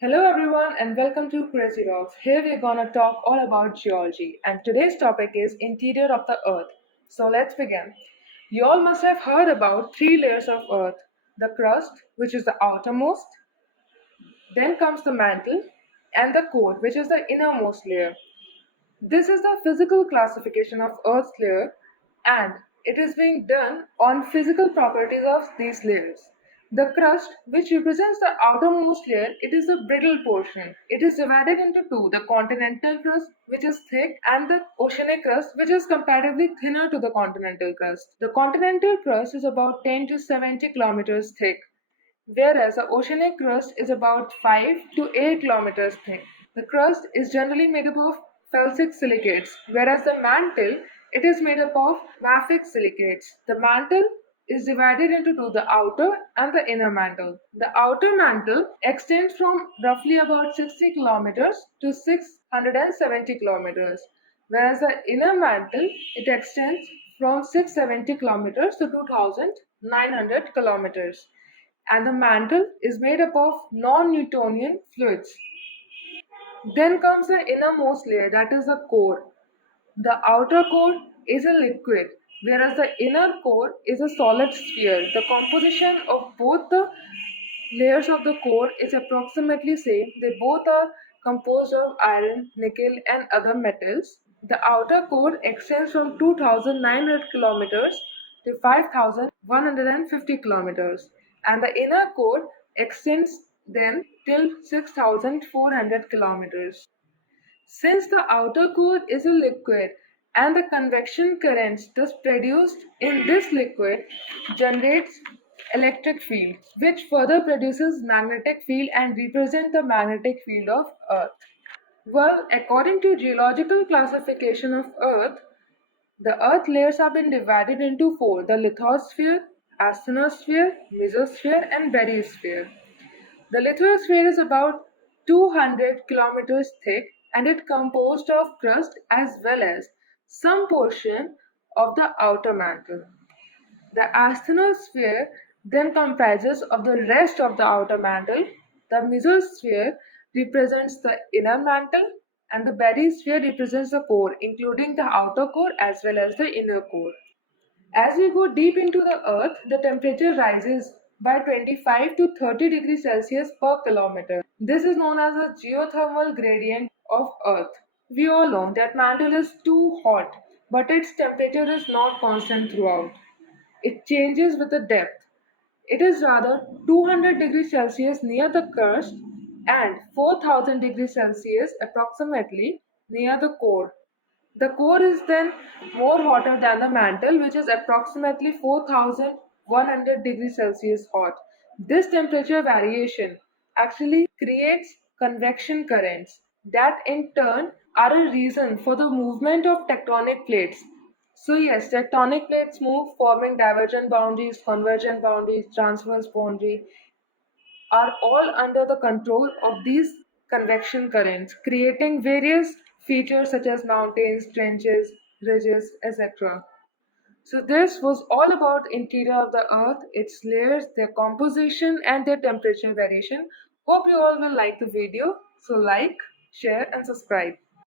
Hello everyone and welcome to Crazy Rocks. Here we're gonna talk all about geology and today's topic is interior of the earth. So let's begin. You all must have heard about three layers of earth. The crust, which is the outermost, then comes the mantle, and the core, which is the innermost layer. This is the physical classification of Earth's layer and it is being done on physical properties of these layers. The crust, which represents the outermost layer, it is the brittle portion. It is divided into two, the continental crust, which is thick, and the oceanic crust, which is comparatively thinner to the continental crust. The continental crust is about 10 to 70 kilometers thick, whereas the oceanic crust is about 5 to 8 kilometers thick. The crust is generally made up of felsic silicates, whereas the mantle it is made up of mafic silicates. The mantle is divided into two, the outer and the inner mantle. The outer mantle extends from roughly about 60 kilometers to 670 kilometers, whereas the inner mantle it extends from 670 kilometers to 2900 kilometers, and the mantle is made up of non-Newtonian fluids. Then comes the innermost layer, that is the core. The outer core is a liquid, whereas the inner core is a solid sphere. The composition of both the layers of the core is approximately same. They both are composed of iron, nickel, and other metals. The outer core extends from 2,900 kilometers to 5,150 kilometers, and the inner core extends then till 6,400 kilometers. Since the outer core is a liquid and the convection currents thus produced in this liquid generates electric field, which further produces magnetic field and represent the magnetic field of Earth. Well, according to geological classification of Earth, the Earth layers have been divided into four: the lithosphere, asthenosphere, mesosphere, and barysphere. The lithosphere is about 200 kilometers thick and it composed of crust as well as some portion of the outer mantle. The asthenosphere then comprises of the rest of the outer mantle. The mesosphere represents the inner mantle and the barysphere represents the core, including the outer core as well as the inner core. As we go deep into the earth, the temperature rises by 25 to 30 degrees Celsius per kilometer. This is known as the geothermal gradient of earth. We all know that mantle is too hot, but its temperature is not constant throughout. It changes with the depth. It is rather 200 degrees Celsius near the crust and 4000 degrees Celsius approximately near the core. The core is then more hotter than the mantle, which is approximately 4100 degrees Celsius hot. This temperature variation actually creates convection currents that in turn are a reason for the movement of tectonic plates. So yes, tectonic plates move, forming divergent boundaries, convergent boundaries, transverse boundary, are all under the control of these convection currents, creating various features such as mountains, trenches, ridges, etc. So this was all about interior of the earth, its layers, their composition and their temperature variation. Hope you all will like the video. So like, share and subscribe.